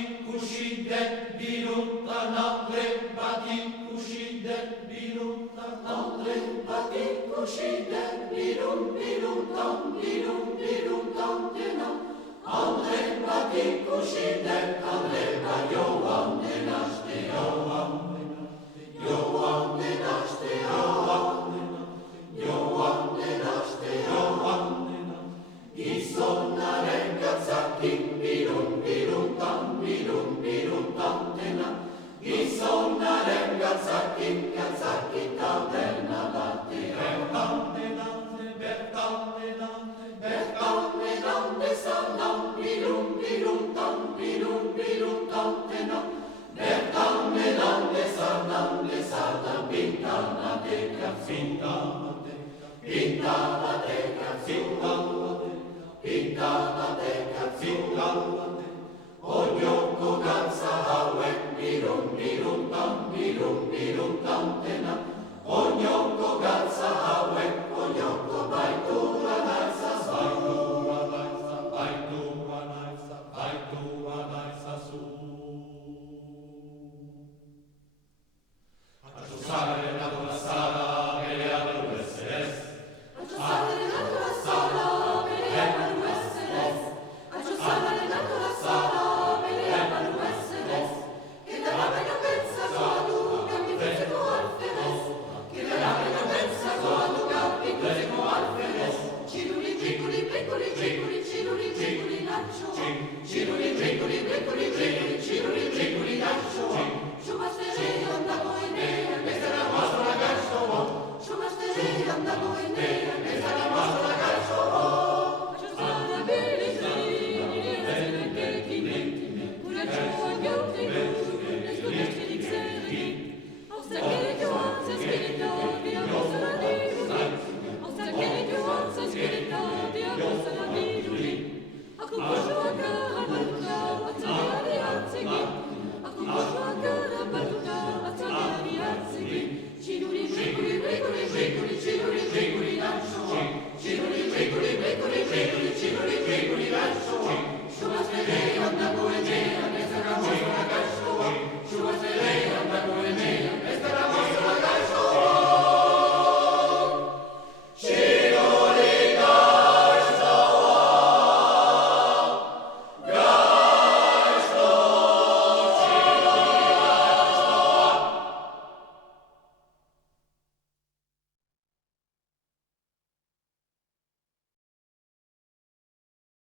ikusi det biruntan alde bat ikusi det biruntan alde bat ikusi det biruntan dena alde bat ikusi det alde bat joan den aste joan den aste gizonaren gatzakin biruntan dena gizonaren gatzakin taldena batean bertan denante zalan biruntan dena bertan denante zalan pinta batekan pinta batekan